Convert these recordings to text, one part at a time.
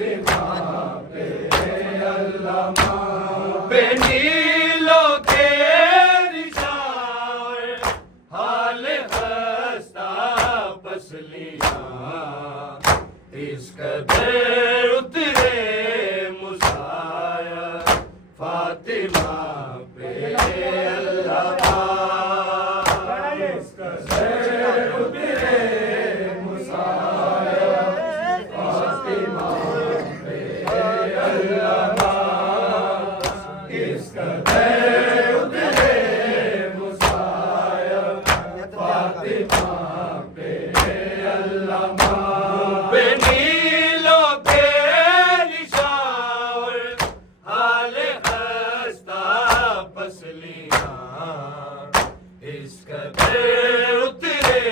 फातिमा पे अल्लामा पे नीलों के निशान हाल खस्ता पसलियां इस कदर उतरे मुसाया फातिमा पे अल्लामा इस कदर उतरे मुसाया फातिमा पे अल्लामा इस कदर उतरे मुसाया फातिमा पे अल्लामा पे नीलों के निशान हाल खस्ता पसलियां इस कदर उतरे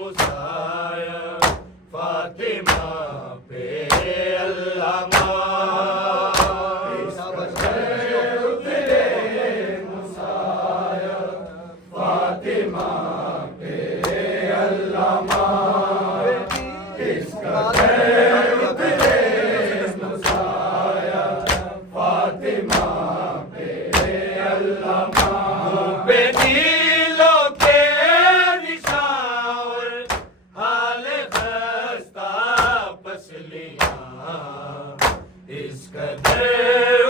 मुसाया फातिमा पे अल्लामा इस कदर उतरे मुसाया फातिमा पे अल्लामा इस कदर उतरे मुसाया फातिमा पे अल्लामा पे नीलों के निशान हाल खस्ता पसलियां इस कदर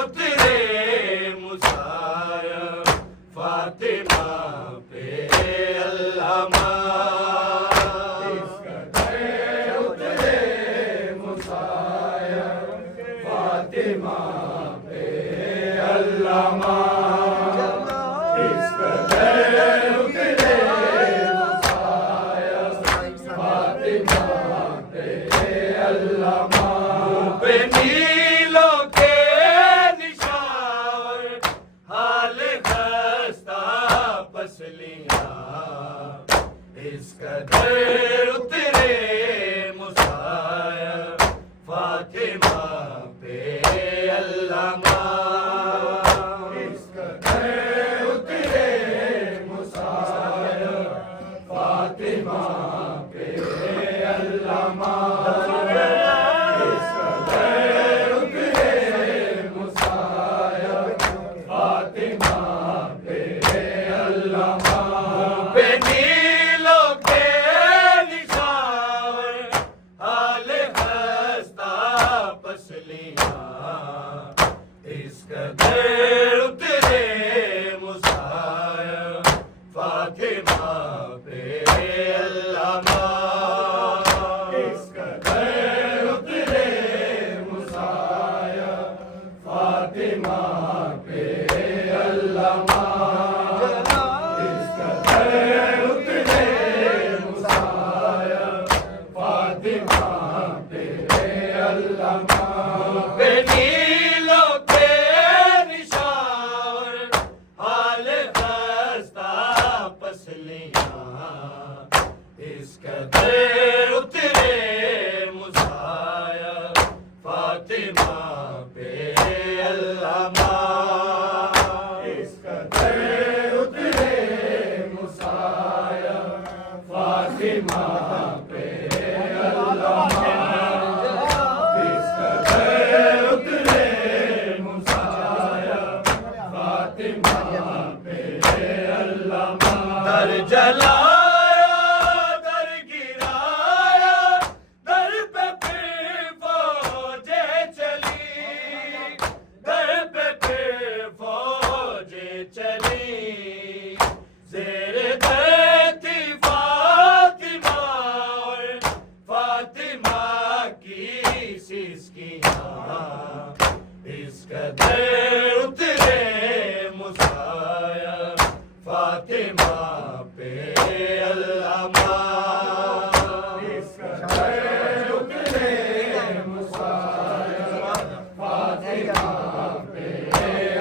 उतरे मुसाया फातिमा पे अल्लामा इस कदर उतरे मुसाया फातिमा पे अल्लामा इस कदर उतरे मुसाया फातिमा पे अल्लामा पे नीलों के निशान हाल खस्ता पसलियां इस कदर उतरे मुसाया फातिमा पे अल्लामा इस कदर उतरे मुसाया फातिमा पे अल्लामा इस कदर उतरे मुसाया फातिमा पे अल्लामा पे नीलों के निशान हाल खस्ता पसलियां इस कदर उतरे मुसाया फातिमा पे अल्लामा इस कदर उतरे मुसाया फातिमा पे अल्लामा इस कदर उतरे मुसाया फातिमा पे अल्लामा पे नीलों के निशान हाल खस्ता पसलियां इस कदर उतरे मुसाया फातिमा पे अल्लामा इस कदर उतरे मुसाया फातिमा पे अल्लामा इस कदर उतरे मुसाया फातिमा पे अल्लामा दर जलाया दर गिराया दर पे फिर फौजे चली दर पे फिर फौजे चली ज़ेरे दर थी फातिमा और फातिमा की सिसकियां इस कदर उतरे मुसाया फातिमा पे अल्लामा इस कदर उतरे मुसाया फातिमा पे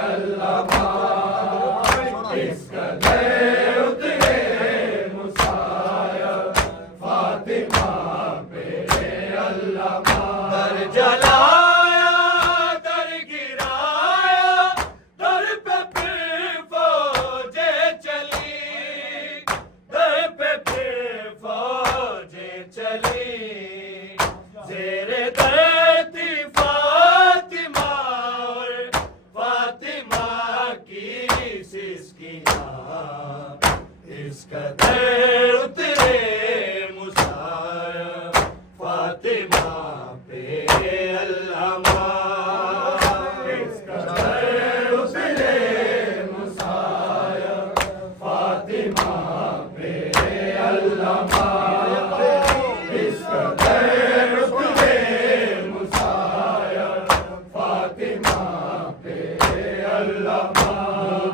अल्लामा इस कदर उतरे मुसाया फातिमा पे अल्लामा दर जलाया अल्लामा इसका दर उतरे मुसाया फातिमा पे अल्लामा इसका दर उतरे मुसाया फातिमा पे अल्लामा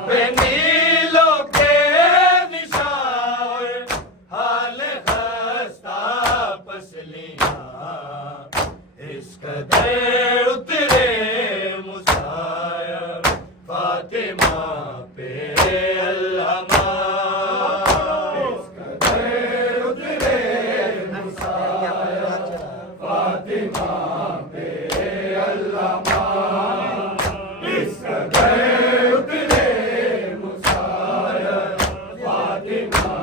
पे नीलो के निशान हाल खस्ता पसलियां इसका दर उतरे मुसाया फातिमा पे अल्लामा इसका दर उतरे मुसाया फातिमा पे अल्लामा इसका दर उतरे मुसाया फातिमा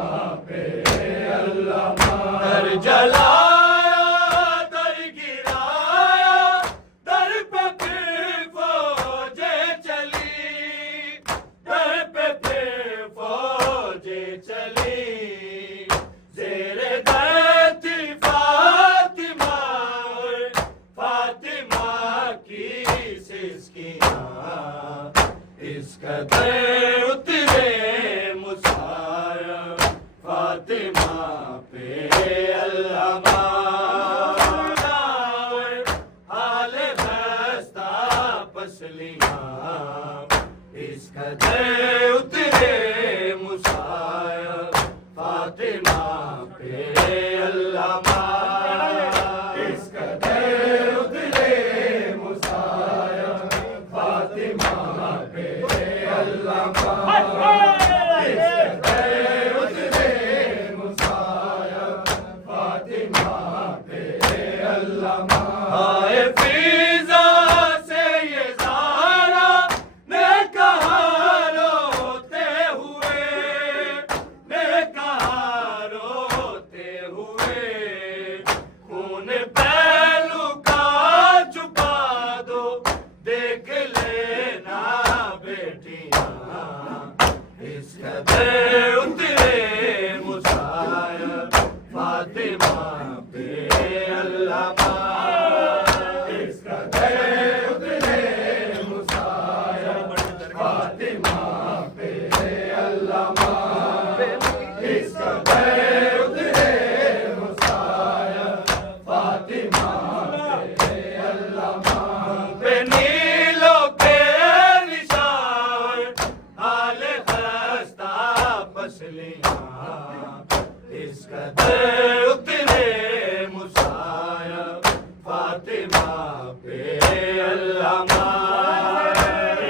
पे अल्लामा दर जलाया दर गिराया दर पे फिर फौजे चली दर पे फिर फौजे चली ज़ेरे दर थी फातिमा फातिमा की सिसकियां इसका दर उतरे मुसाया फातिमा पे अल्लामा हाल खस्ता पसलियां इसका दर उतरे मुसाया फातिमा पे अल्लामा इसका दर उतरे मुसाया फातिमा पे अल्लामा इसका दर उतरे मुसाया फातिमा पे अल्लामा हाय फिजा से ये ज़ारा ने कहा रोते हुए खून पहलू का छुपा दो देख लेना बेटियां इसका दर उतरे मुसाया फातिमा पे अल्लामा इसका दर उतरे मुसाया फातिमा पे अल्लामा इसका दर उतरे मुसाया फातिमा पे अल्लामा पे नीलो के निशान हाल खस्ता पसलियां इसका दर उतरे मुसाया फातिमा पे अल्लामा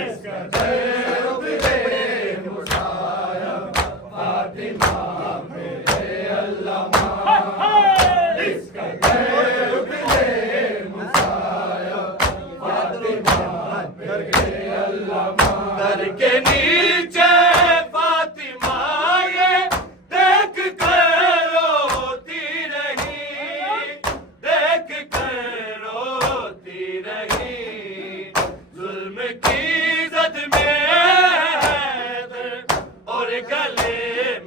इसका दर उतरे मुसाया फातिमा पे अल्लामा इसका दर उतरे मुसाया फातिमा पे अल्लामा दर के नीचे फातिमा ये देख कर रोती रही देख कर रोती रही जुल्म की जद में हैदर और गले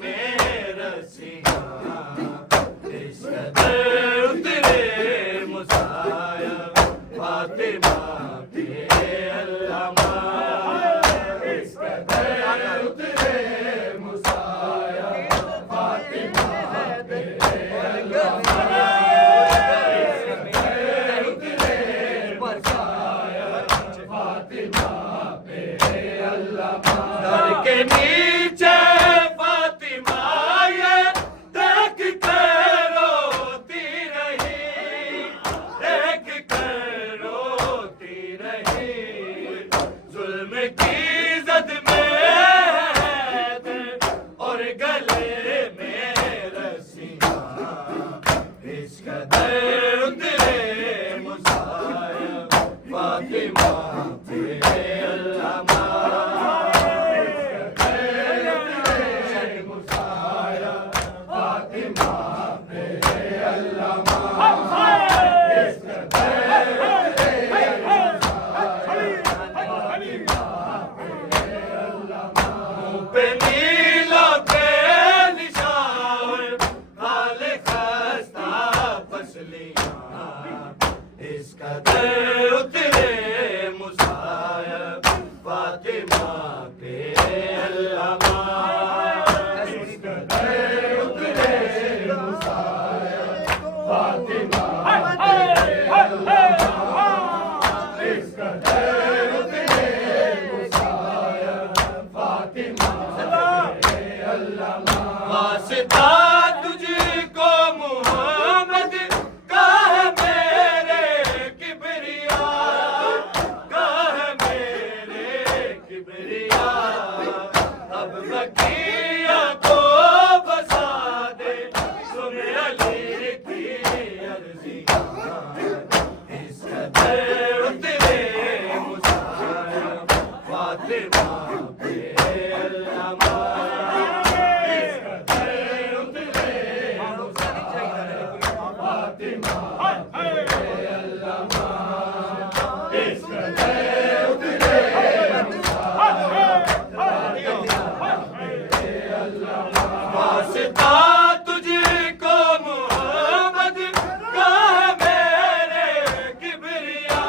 में रस्सियां इसका दर उतरे मुसाया फातिमा पे अल्लामा इसका दर उतरे मुसाया फातिमा पे अल्लामा इसका दर उतरे मुसाया फातिमा पे अल्लामा दर के नीचे फातिमा ये देख कर रोती रही देख कर रोती रही जुल्म की जद में हैदर और गले में रस्सियां इसका दर उतरे मुसाया फातिमा पे अल्लामा इसका दर उतरे मुसाया फातिमा पे अल्लामा इसका दर उतरे मुसाया फातिमा पे नीला के निशान हाल खस्ता पसलियां इसका दर उतरे वास्ता तुझको मोहम्मद का है मेरे किबरिया, का है मेरे किबरिया। अब बकिया को बसा दे, सुन अली की अर्जियां। इस कदर उतरे मुसाया फातिमा पे अल्लामा। वास्ता तुझको मोहम्मद का है मेरे किबरिया,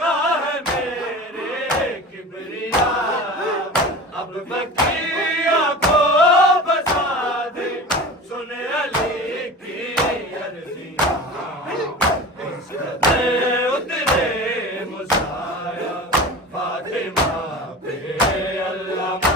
का है मेरे किबरिया। अब बकिया को बसा दे, सुन अली की अर्जियां। इस कदर उतरे मुसाया फातिमा पे अल्लामा।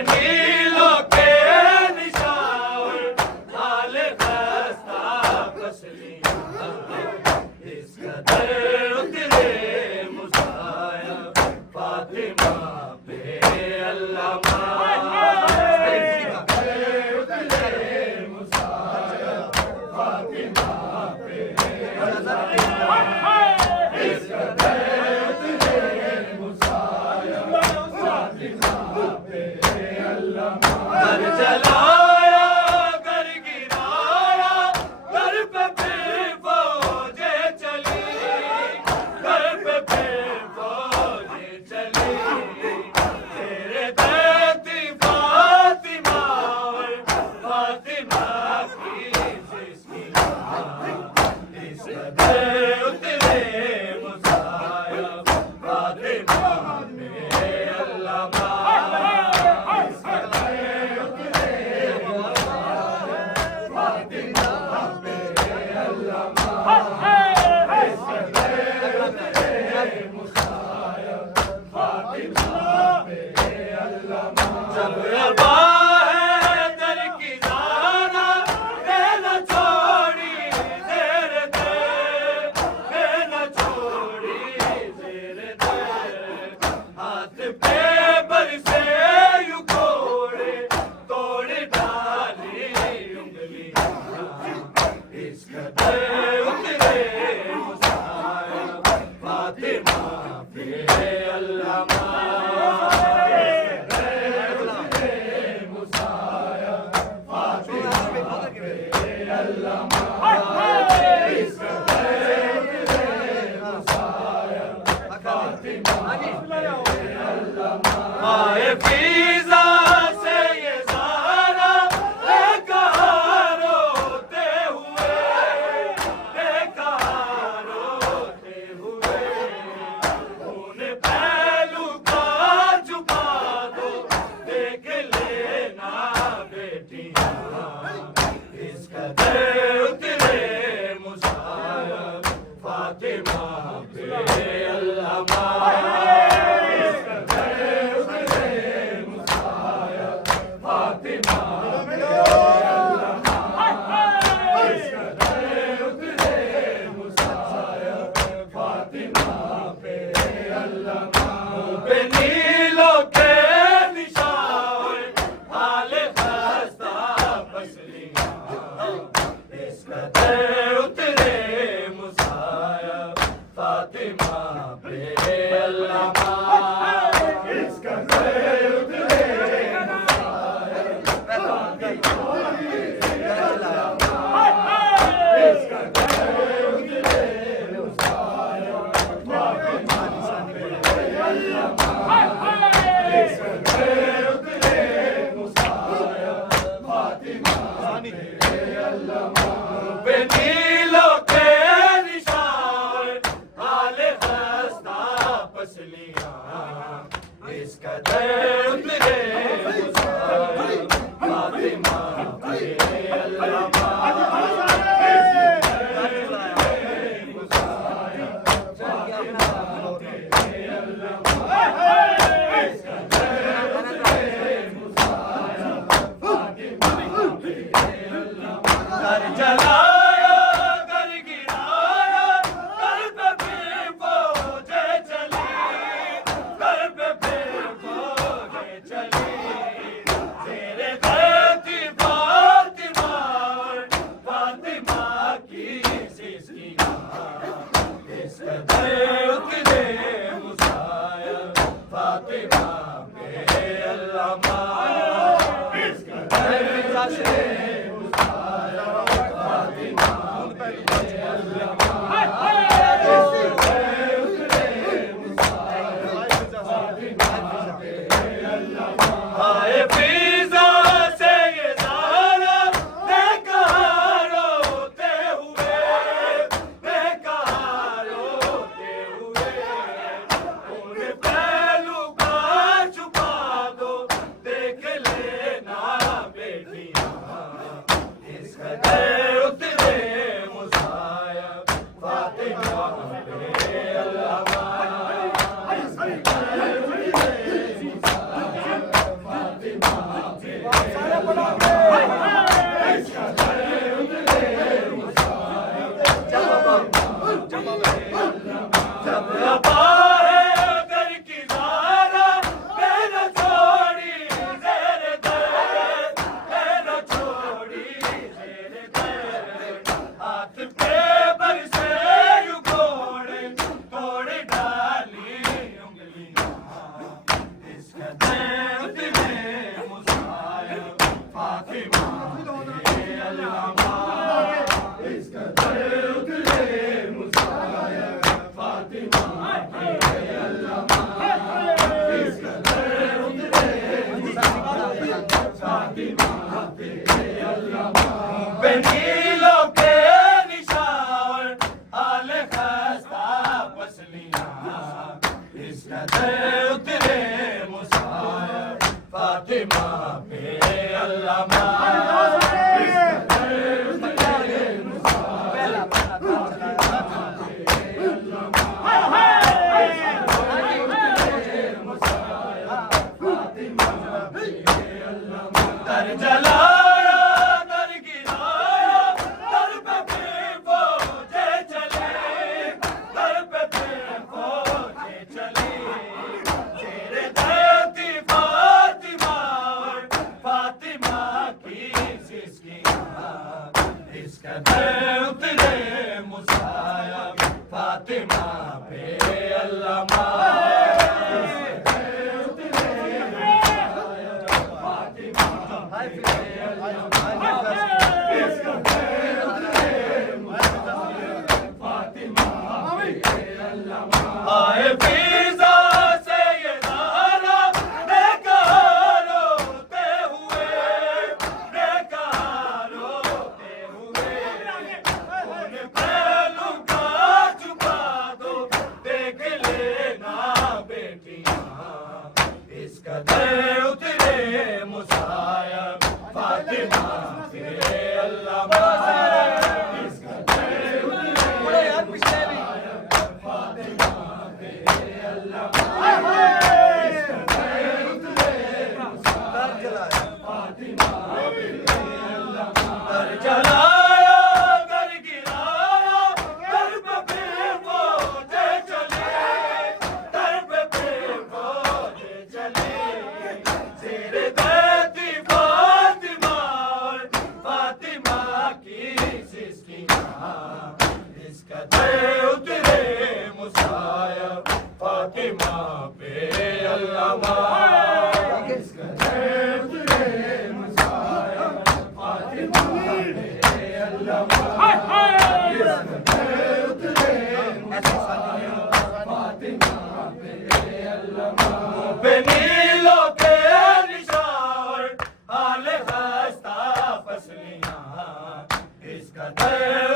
नीलों के निशान हाल खस्ता फसलियां। इस कदर उतरे मुसाया फातिमा पे अल्लामा। घर जलाया, घर गिराया, घर पे फिर फौजे चली, घर पे फिर फौजे चली। तेरे देती फातिमा और फातिमा की जिस्कियां। इस कदर उतरे मुसाया फातिमा पे अल्लामा। जब अबा है दर की जाना, न छोड़ी देर दे, न छोड़ी देर दे। हाथ पे बरसे यूं कोड़े, तोड़ डाली उंगलियां। इस कदर उतरे मुसाया फातिमा पे अल्लामा। आए फीजा से ये सारा कहाँ रोते हुए, कहाँ रोते हुए। खून पहलू का छुपा दो, देख लेना बेटियां। इस कदर उतरे मुसाया फातिमा पे अल्लामा। नीलों के निशान हाल खस्ता फसलियां। इस कदर उतरे मुसाया फातिमा पे अल्लामा। इस कदर उतरे मुसाया फातिमा पे अल्लामा। इस कदर उतरे मुसाया फातिमा पे अल्लामा। इस कदर उतरे मुसाया फातिमा पे अल्लामा। नीलों के निशान पसलियां इस कदर उतरे मुसायब फातिमा पे अल्लामा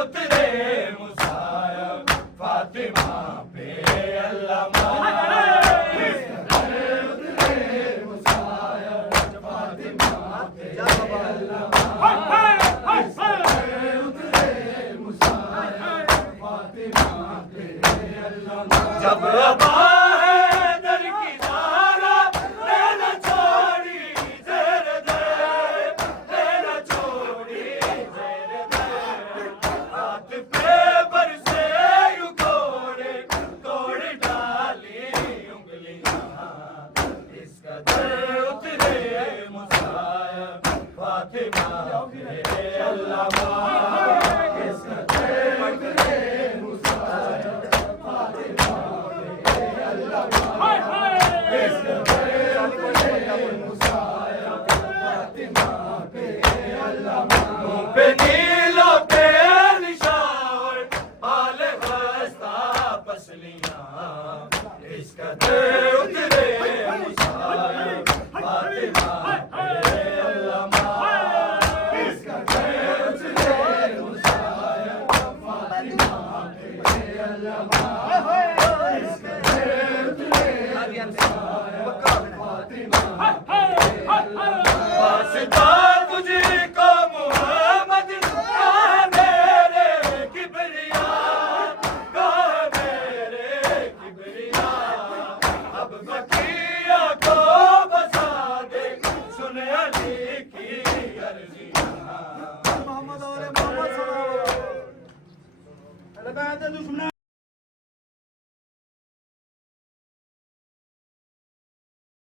उतरे मुसायब फातिमा पे अल्लामा जब अबा है दर की दारा लेना छोड़ी ज़ेर दे लेना छोड़ी ज़ेर दे हाथ पे बरसे यूं कोड़े तोड़ डाली उंगलियां इस कदर उतरे मुसायब फातिमा मेरे अल्लामा इस कदर उतरे मुसायब फातिमा मेरे अल्लामा इस कदर उतरे मुसायब फातिमा मेरे अल्लामा मुंह पे नीलों पे निशान बाल खस्ता पसलियां इस कदर उतरे मुसायब फातिमा मेरे अल्लामा इस कदर उतरे मुसायब फातिमा मेरे अल्लामा इस कदर उतरे मुसायब फातिमा वास्ता तुझको मोहम्मद कहा मेरे किबरिया कहा मेरे किबरिया अब बकिया को बसा दे सुन अली की अर्जियां मोहम्मद और मोहम्मद सल्लल्लाहु अलैहि वसल्लम दुश्मन